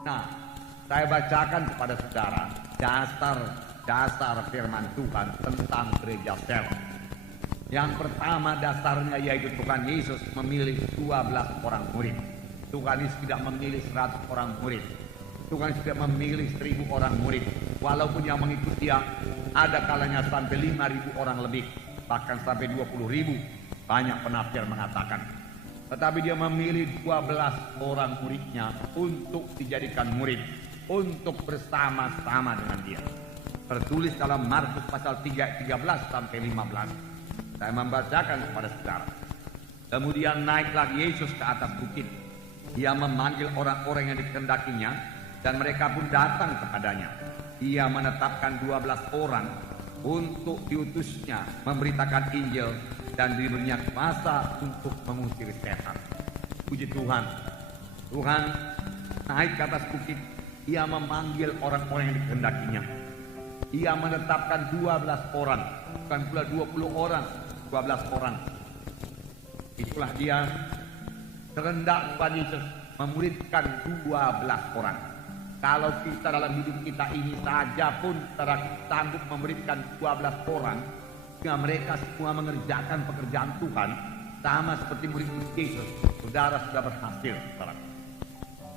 Nah, saya bacakan kepada saudara dasar firman Tuhan tentang gereja sel. Yang pertama dasarnya yaitu Tuhan Yesus memilih 12 orang murid. Tuhan Yesus tidak memilih 100 orang murid. Tuhan Yesus tidak memilih 1000 orang murid. Walaupun yang mengikuti dia ada kalanya sampai 5.000 orang lebih, bahkan sampai 20.000. Banyak penafsir mengatakan. Tetapi dia memilih 12 orang muridnya untuk dijadikan murid, untuk bersama-sama dengan dia. Tertulis dalam Markus pasal 3 13 sampai 15. Saya membacakan kepada saudara. Kemudian naiklah Yesus ke atas bukit. Dia memanggil orang-orang yang dikehendakinya, dan mereka pun datang kepadanya. Ia menetapkan 12 orang untuk diutusnya memberitakan Injil dan diberinya kuasa untuk mengusir setan. Puji Tuhan. Tuhan naik ke atas bukit. Ia memanggil orang-orang yang dikehendakinya. Ia menetapkan 12 orang, bukan pula 20 orang, 12 orang. Itulah dia kehendak Tuhan Yesus memuridkan 12 orang. Kalau kita dalam hidup kita ini saja pun sanggup memberikan 12 orang, sehingga mereka semua mengerjakan pekerjaan Tuhan sama seperti murid-murid Yesus, saudara sudah berhasil.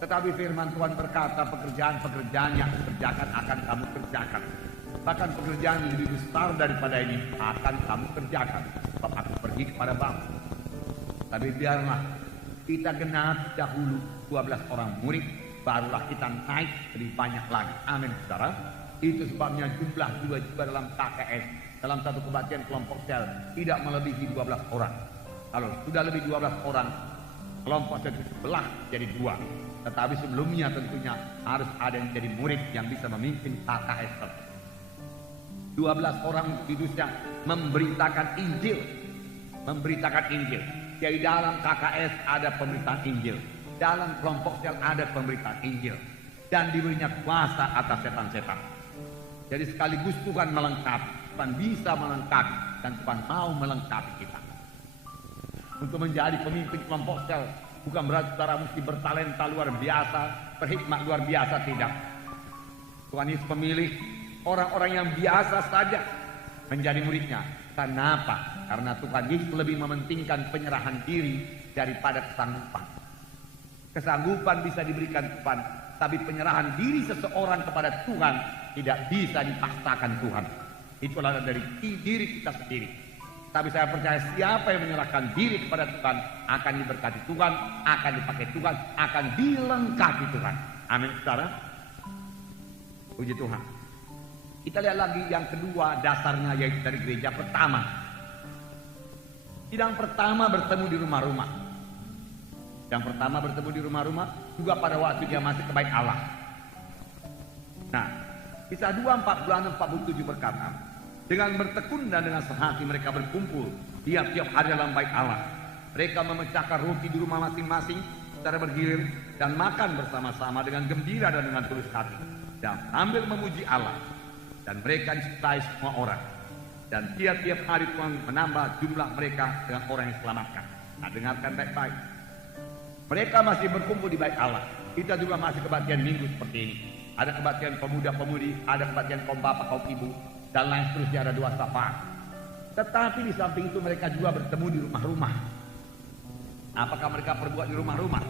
Tetapi firman Tuhan berkata, pekerjaan-pekerjaan yang kerjakan akan kamu kerjakan. Bahkan pekerjaan yang lebih besar daripada ini akan kamu kerjakan, sebab aku pergi kepada Bapa. Tapi biarlah kita genapi dahulu 12 orang murid, barulah kita naik lebih banyak lagi. Amin, saudara. Itu sebabnya jumlah juga dalam KKS, dalam satu kebaktian kelompok sel, tidak melebihi 12 orang. Kalau sudah lebih 12 orang, kelompok sel itu sebelah jadi 2. Tetapi sebelumnya tentunya harus ada yang jadi murid yang bisa memimpin KKS. 12 orang kudusnya memberitakan Injil. Memberitakan Injil. Jadi dalam KKS ada pemberitaan Injil. Dalam kelompok sel ada pemberitaan Injil. Dan diberinya kuasa atas setan-setan. Jadi sekaligus Tuhan melengkapi. Tuhan bisa melengkapi. Dan Tuhan mau melengkapi kita. Untuk menjadi pemimpin kelompok sel, bukan berarti saudara mesti bertalenta luar biasa, berhikmat luar biasa, tidak. Tuhan Yesus memilih orang-orang yang biasa saja menjadi muridnya. Kenapa? Karena Tuhan Yesus lebih mementingkan penyerahan diri daripada kesanggupan. Kesanggupan bisa diberikan Tuhan, tapi penyerahan diri seseorang kepada Tuhan tidak bisa dipaksakan Tuhan. Itulah dari diri kita sendiri. Tapi saya percaya siapa yang menyerahkan diri kepada Tuhan akan diberkati Tuhan, akan dipakai Tuhan, akan dilengkapi Tuhan. Amin, saudara. Puji Tuhan. Kita lihat lagi yang kedua dasarnya, yaitu dari gereja pertama. Sidang pertama bertemu di rumah-rumah. Yang pertama bertemu di rumah-rumah juga pada waktu dia masih ke bait Allah. Nah, Kisah 2:46-47 berkata, dengan bertekun dan dengan sehati mereka berkumpul tiap-tiap hari dalam bait Allah. Mereka memecahkan roti di rumah masing-masing secara bergilir dan makan bersama-sama dengan gembira dan dengan tulus hati dan sambil memuji Allah. Dan mereka disukai semua orang. Dan tiap-tiap hari Tuhan menambah jumlah mereka dengan orang yang selamatkan. Nah, dengarkan baik-baik. Mereka masih berkumpul di bait Allah. Kita juga masih kebaktian minggu seperti ini. Ada kebaktian pemuda-pemudi, ada kebaktian kaum bapak, kaum ibu, dan lain seterusnya, ada 2 sapaan. Tetapi di samping itu mereka juga bertemu di rumah-rumah. Apakah mereka perbuat di rumah-rumah?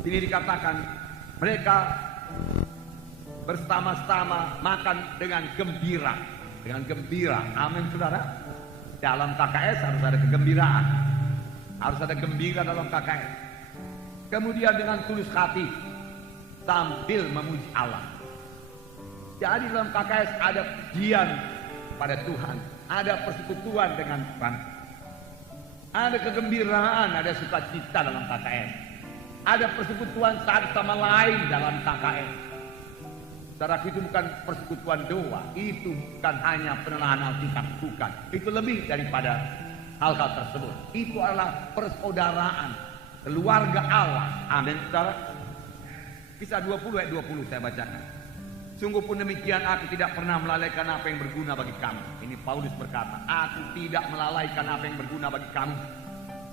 Ini dikatakan mereka bersama-sama makan dengan gembira. Dengan gembira. Amin, saudara. Dalam KKS harus ada kegembiraan. Harus ada gembira dalam KKS. Kemudian dengan tulus hati sambil memuji Allah. Jadi dalam KKS ada pujian pada Tuhan, ada persekutuan dengan Tuhan, ada kegembiraan, ada sukacita dalam KKS, ada persekutuan satu sama lain dalam KKS. Saudara, itu bukan persekutuan doa, itu bukan hanya penelahan Alkitab, bukan. Itu lebih daripada hal-hal tersebut. Itu adalah persaudaraan, keluarga Allah. Amin, saudara. Kisah 20 ayat 20 saya bacakan. Sungguh pun demikian, aku tidak pernah melalaikan apa yang berguna bagi kamu. Ini Paulus berkata, aku tidak melalaikan apa yang berguna bagi kamu.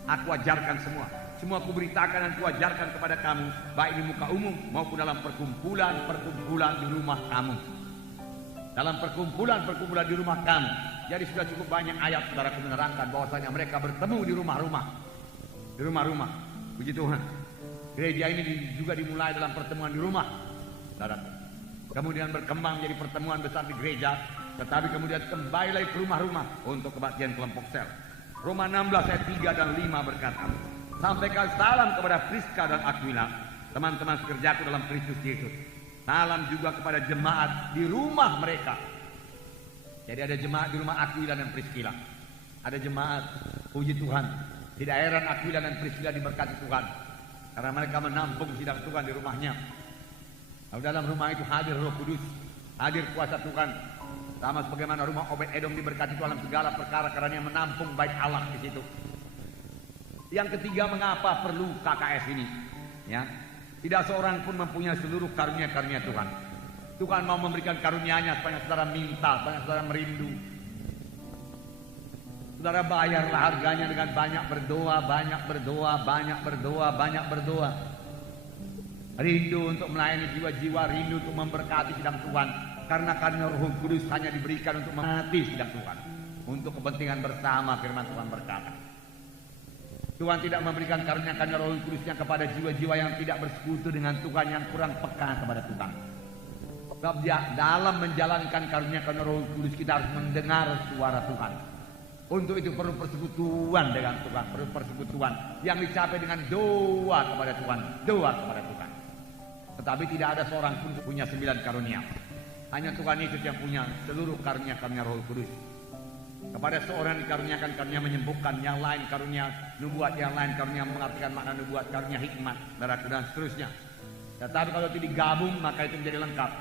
Aku ajarkan semua Semua kuberitakan dan kuajarkan kepada kamu, baik di muka umum maupun dalam perkumpulan di rumah kamu. Dalam perkumpulan di rumah kamu. Jadi sudah cukup banyak ayat saudara menerangkan bahwasanya mereka bertemu di rumah-rumah. Di rumah-rumah. Puji Tuhan. Gereja ini juga dimulai dalam pertemuan di rumah. Saudara. Kemudian berkembang menjadi pertemuan besar di gereja, tetapi kemudian kembali lagi ke rumah-rumah untuk kebaktian kelompok sel. Roma 16 ayat 3 dan 5 berkata, sampaikan salam kepada Priska dan Aquila, teman-teman sekerjaku dalam Kristus Yesus. Salam juga kepada jemaat di rumah mereka. Jadi ada jemaat di rumah Aquila dan Priscilla. Ada jemaat, puji Tuhan, tidak heran Aquila dan Priscilla diberkati Tuhan, karena mereka menampung sidang Tuhan di rumahnya. Lalu dalam rumah itu hadir Roh Kudus, hadir kuasa Tuhan, sama sebagaimana rumah Obed-Edom diberkati dalam segala perkara karena dia menampung bait Allah di situ. Yang ketiga, mengapa perlu KKS ini? Ya, tidak seorang pun mempunyai seluruh karunia-karunia Tuhan. Tuhan mau memberikan karunia-Nya supaya saudara minta, supaya saudara merindu. Saudara bayarlah harganya dengan banyak berdoa, banyak berdoa, banyak berdoa, banyak berdoa. Rindu untuk melayani jiwa-jiwa, rindu untuk memberkati sidang Tuhan. Karena karunia Roh Kudus hanya diberikan untuk mengerti sidang Tuhan, untuk kepentingan bersama, firman Tuhan berkata. Tuhan tidak memberikan karunia-karunia Roh Kudusnya kepada jiwa-jiwa yang tidak bersekutu dengan Tuhan, yang kurang peka kepada Tuhan. Sebab dalam menjalankan karunia-karunia Roh Kudus kita harus mendengar suara Tuhan. Untuk itu perlu persekutuan dengan Tuhan, perlu persekutuan yang dicapai dengan doa kepada Tuhan, doa kepada Tuhan. Tetapi tidak ada seorang pun punya 9 karunia. Hanya Tuhan Yesus yang punya seluruh karunia-karunia Roh Kudus. Kepada seorang dikaruniakan karunia menyembuhkan, yang lain karunia nubuat, yang lain karunia mengartikan makna nubuat, karunia hikmat, dan seterusnya. Tetapi kalau itu digabung maka itu menjadi lengkap.